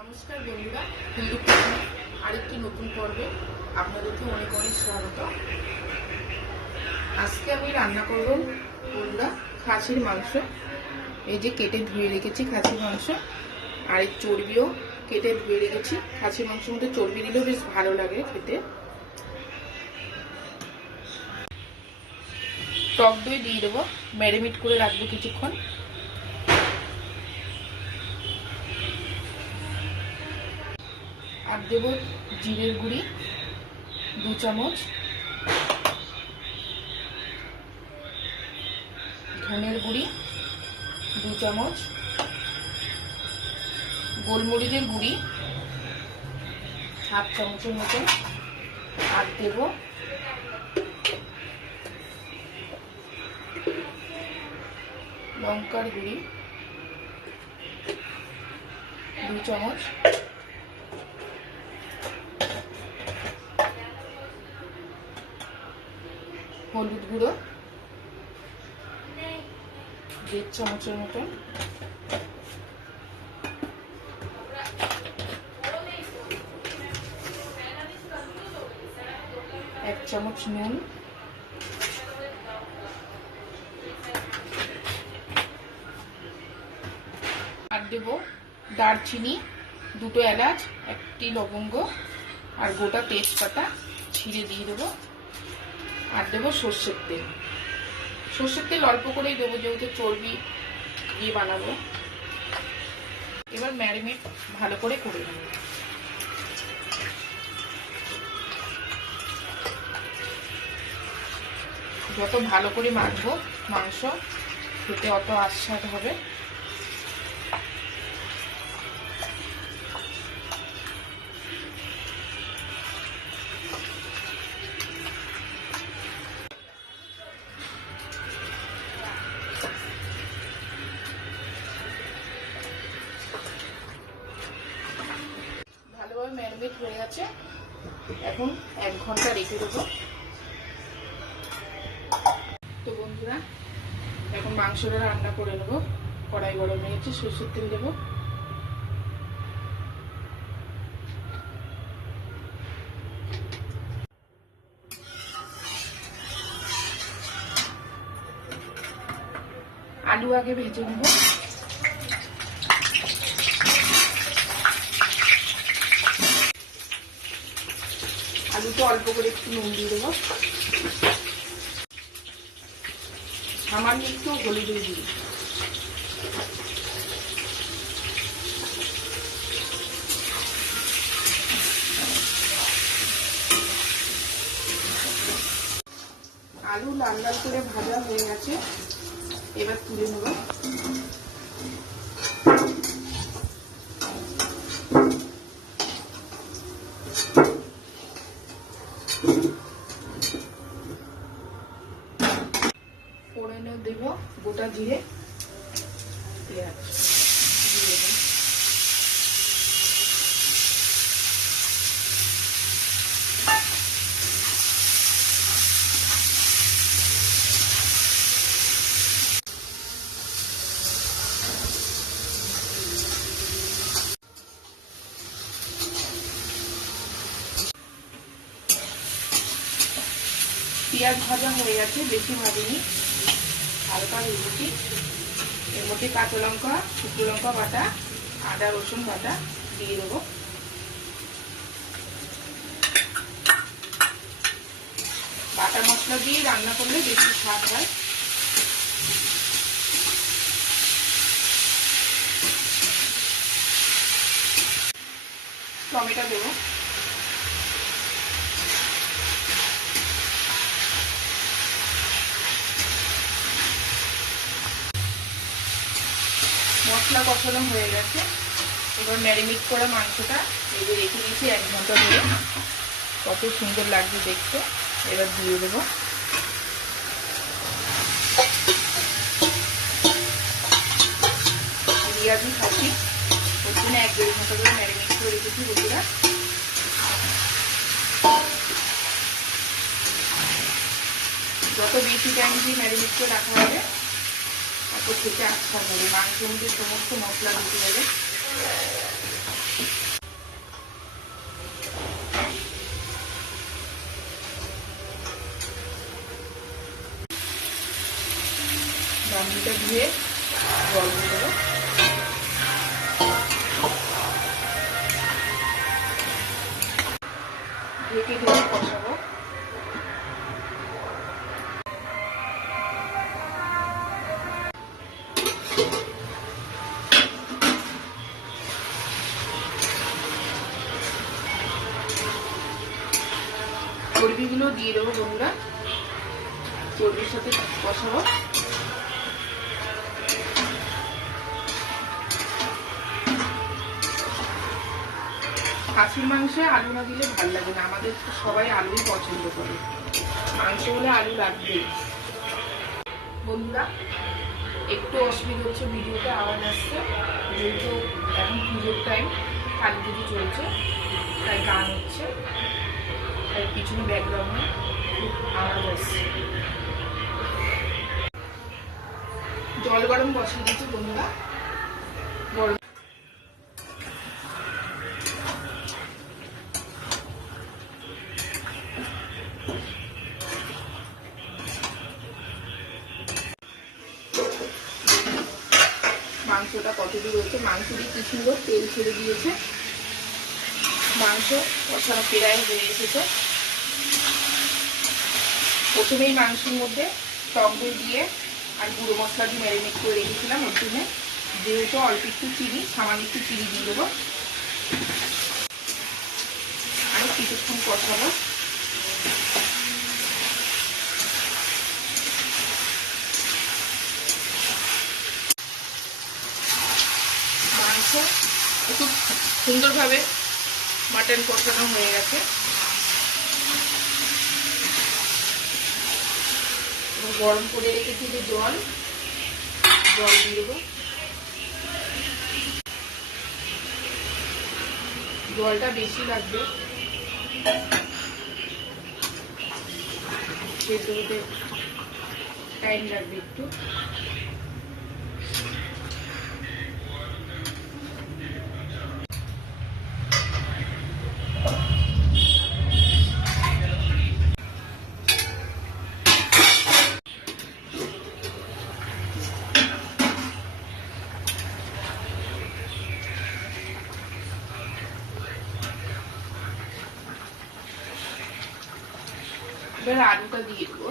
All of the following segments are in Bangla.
নমস্কার বন্ধুরা আরেকটি নতুন পর্বে আপনাদেরকে অনেক অনেক স্বাগত। আজকে আমি রান্না করব বন্ধুরা খাসির মাংস। এই যে কেটে ধুয়ে রেখেছি খাসির মাংস, আর এই চর্বিও কেটে ধুয়ে রেখেছি। খাসির মাংসের মধ্যে চর্বি দিলেও বেশ ভালো লাগে খেতে। টক দই দিয়ে দেবো, ম্যারিনেট করে রাখব কিছুক্ষণ। দেবো জিরের গুঁড়ি, দু চামচ। ধনের গুঁড়ি, দু চামচ। গোলমরিচের গুঁড়ি, হাফ চামচের মতো আর দেবো। লঙ্কার গুঁড়ি, দু চামচ। হলুদ গুঁড়ো। দেড় চামচের মতন। এক চামচ নুন। আর দেবো দারচিনি দুটো এলাচ একটি লবঙ্গ আর গোটা তেজপাতা ছিঁড়ে দিয়ে দেবো। আর দেবো সর্ষের তেল। সর্ষের তেল অল্প করেই দেবো, যেহেতু চর্বি দিয়ে বানাবো। এবার ম্যারিনেট ভালো করে করে নেব। যত ভালো করে মাখবো, মাংস, খেতে অত আস্বাদ হবে। ভালোভাবে হয়ে গেছে। এখন এক ঘণ্টা রেখে দেবো। তো বন্ধুরা, এখন মাংসটা রান্না করে নেব। কড়াই গরম হয়ে গেছে, সরষের তেল দেবো। আলু আগে ভেজে নেব আলুটা অল্প করে একটু নুন দিয়ে দেবো। সামান্য একটু হলুদ দিয়ে আলু লাল লাল করে ভাজা হয়ে গেছে। এবার তুলে নেব ফোড়নে দেব গোটা জিরে পেঁয়াজ দিয়ে দেবো পেঁয়াজ ভাজা হয়ে গেছে, বেশি ভাজিনি। হালকা ভেজেছি এর মধ্যে কাঁচা লঙ্কা, শুকনো লঙ্কা বাটা, আদা, রসুন বাটা দিয়ে দেবো। বাটা মশলা দিয়ে রান্না করলে বেশি স্বাদ হয়। টমেটো দেবো। মশলা কষানো হয়ে গেছে। এবার ম্যারিনেট করা মাংসটা এই যে রেখে দিয়েছি এক ঘণ্টা ধরে। কত সুন্দর লাগবে দেখতে। এবার দিয়ে দেবো। রিয়াজি খাসি ওখানে এক দেড় ঘণ্টা ধরে ম্যারিনেট করে রেখেছি বন্ধুরা। যত বেশি টাইম দিয়ে ম্যারিনেট করে রাখা হবে অল্প থেকে আট থাকবে মাংস মধ্যে সমস্ত মশলা দিতে হবে বামনিটা দিয়ে চর্বিগুলো দিয়ে দেবো বন্ধুরা চর্বির সাথে কষাবো খাসির মাংসে আলু না দিলে ভালো লাগে না। আমাদের সবাই আলুই পছন্দ করে। মাংস হলে আলু লাগবেই। বন্ধুরা, একটু অসুবিধা হচ্ছে, ভিডিওতে আওয়াজ আসছে। যেহেতু এখন পুজোর টাইম কালী পুজো চলছে, তাই গান হচ্ছে। তাই পিছনে ব্যাকগ্রাউন্ডে খুব আওয়াজ আসছে। জল গরম বসিয়ে দিয়েছি বন্ধুরা। গরম মাংসটা কতদূর রয়েছে মাংস দিয়ে কি সুন্দর তেল ছেড়ে দিয়েছে। মাংস কষানো প্রায় হয়ে এসেছে। প্রথমেই মাংসের মধ্যে টক দই দিয়ে আর গুঁড়ো মশলা দিয়ে ম্যারিনেট করে রেখেছিলাম ওর জন্য যেহেতু অল্প একটু চিনি, সামান্য একটু চিনি দিয়ে দেবো। আরও কিছুক্ষণ কষাবো। মাংস খুব সুন্দরভাবে মাটন কষানো হয়ে গেছে। গরম করে রেখেছি যে জল। জল দিয়ে দেবো। জলটা বেশি লাগবে। সেদ্ধ টাইম লাগবে একটু। এবার আলুটা দিয়ে দেবো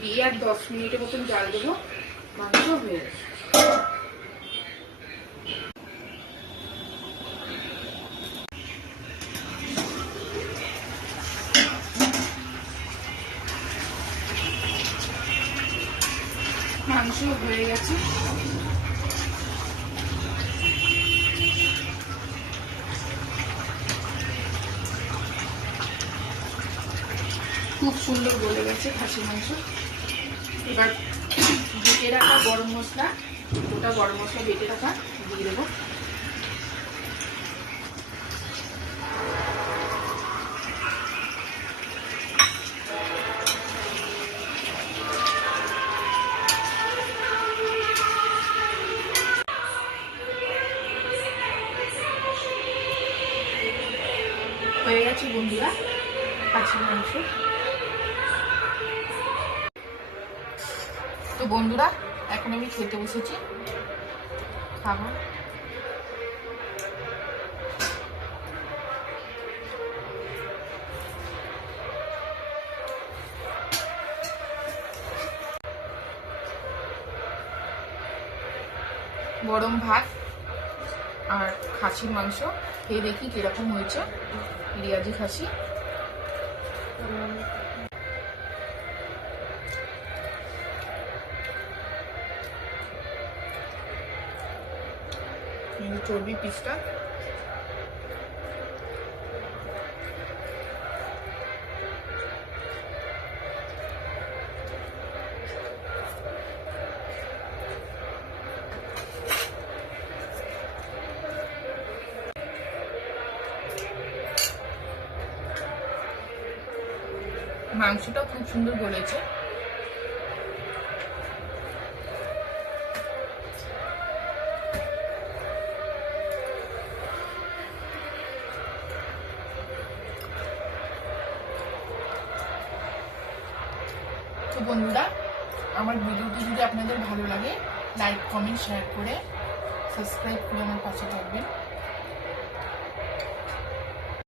দিয়ে আর দশ মিনিটের মতন জাল দেবো মাংস হয়ে মাংস হয়ে গেছে খুব সুন্দর গলে গেছে খাসির মাংস। এবার বেটে রাখা গরম মশলা, গোটা গরম মশলা বেটে রাখা, দিয়ে দেবো। হয়ে গেছে বন্ধুরা, খাসির মাংস। বন্ধুরা, এখন আমি খেতে বসেছি। খাব। গরম ভাত আর খাসির মাংস। খেয়ে দেখি কীরকম হয়েছে। রিয়াজি খাসি। যে চর্বি পিসটা মাংসটা খুব সুন্দর গলেছে। তো বন্ধুরা, আমার ভিডিওটি যদি আপনাদের ভালো লাগে লাইক কমেন্ট শেয়ার করে সাবস্ক্রাইব করে আমার পাশে থাকবেন।